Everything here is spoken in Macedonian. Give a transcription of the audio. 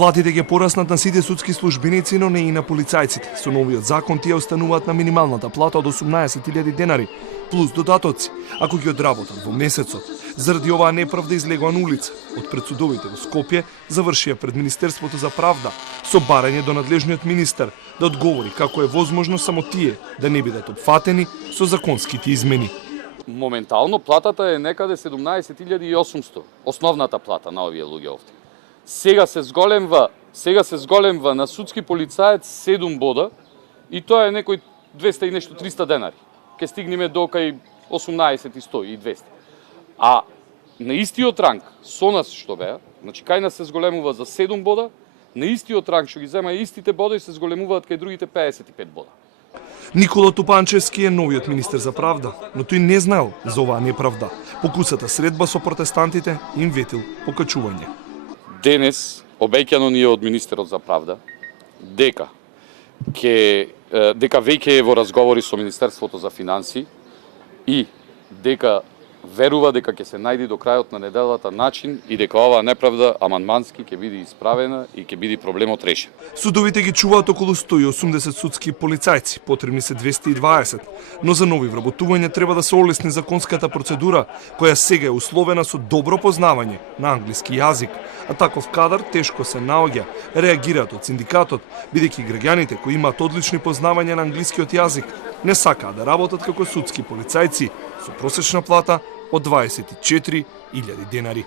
Платите ќе пораснат на сите судски службеници, но не и на полицајците. Со новиот закон тие остануваат на минималната плата од 18.000 денари, плюс додатоци, ако ги одработат во месецот. Заради оваа неправда излегува на улица. Од пред судовите во Скопје завршија пред Министерството за правда, со барање до надлежниот министер да одговори како е возможно само тие да не бидат опфатени со законските измени. Моментално платата е некаде 17.800, основната плата на овие луѓе овде. Сега се зголемва на судски полицаец 7 бода и тоа е некој 200 и нешто 300 денари. Ке стигнеме до кај 18 и 100 и 200. А на истиот ранг со нас што беа, значи кај нас се зголемува за 7 бода, на истиот ранг што ги зема истите бода и се зголемуваат кај другите 55 бода. Никола Тупанчевски е новиот министер за правда, но тој не знаел за оваа неправда. Покусата средба со протестантите им ветил покачување. Денес обеќано ни е од министерот за правда дека веќе е во разговори со Министерството за финансии и дека верува дека ќе се најди до крајот на неделата начин и дека оваа неправда амандмански ќе биде исправена и ќе биде проблемот решен. Судовите ги чуваат околу 180 судски полицајци, потребни се 220, но за нови вработувања треба да се олесни законската процедура, која сега е условена со добро познавање на англиски јазик, а таков кадар тешко се наоѓа, реагираат од синдикатот, бидејќи граѓаните кои имаат одлични познавања на англискиот јазик не сакаат да работат како судски полицајци со просечна плата од 24.000 денари.